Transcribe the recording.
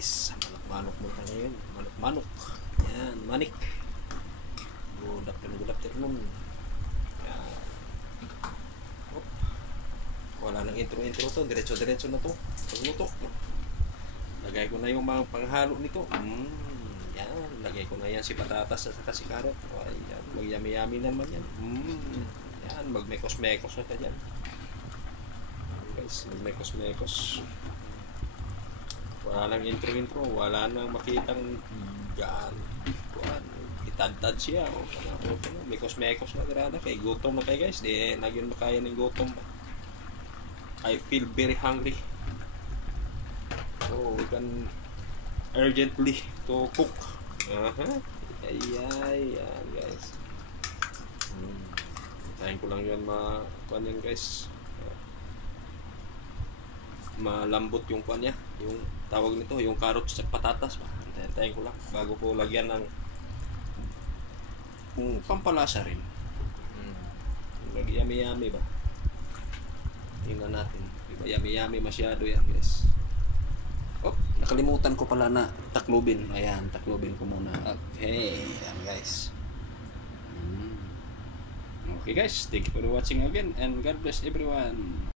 guys, manok-manok muna ngayon. Manok-manok. Yan, manik. Good afternoon. Yan. Oh. Wala nang intro-intro to. Diretso-diretso na to. Pagluto. Lagay ko na yung mga panghalo nito. Yan. Lagay ko na yan si patatas at saka si carrot. Ayan. Mag-yami-yami naman yan. Yan. Mag-mekos-mekos na ka dyan. Guys, mag-mekos-mekos. Wala nang intro-intro. Wala nang makitang gaan. Itad-tad siya. Mekos-mekos na tirada. Kay gutom na kayo guys. Di nagyan makaya ng gutom. I feel very hungry. So we can urgently to cook. Ayan guys. Tayin ko lang yan kuan yan guys. Malambot yung kuan niya. Yung tawag nito, yung carrots at patatas. Tayin ko lang bago ko lagyan ng pampalasa rin. Yummy-yummy ba? Tingnan natin. Diba yummy-yummy masyado yan guys. Oh, nakalimutan ko pala na taklubin. Ayan, taklubin ko muna. Okay, ayan guys. Okay guys, thank you for watching again and God bless everyone.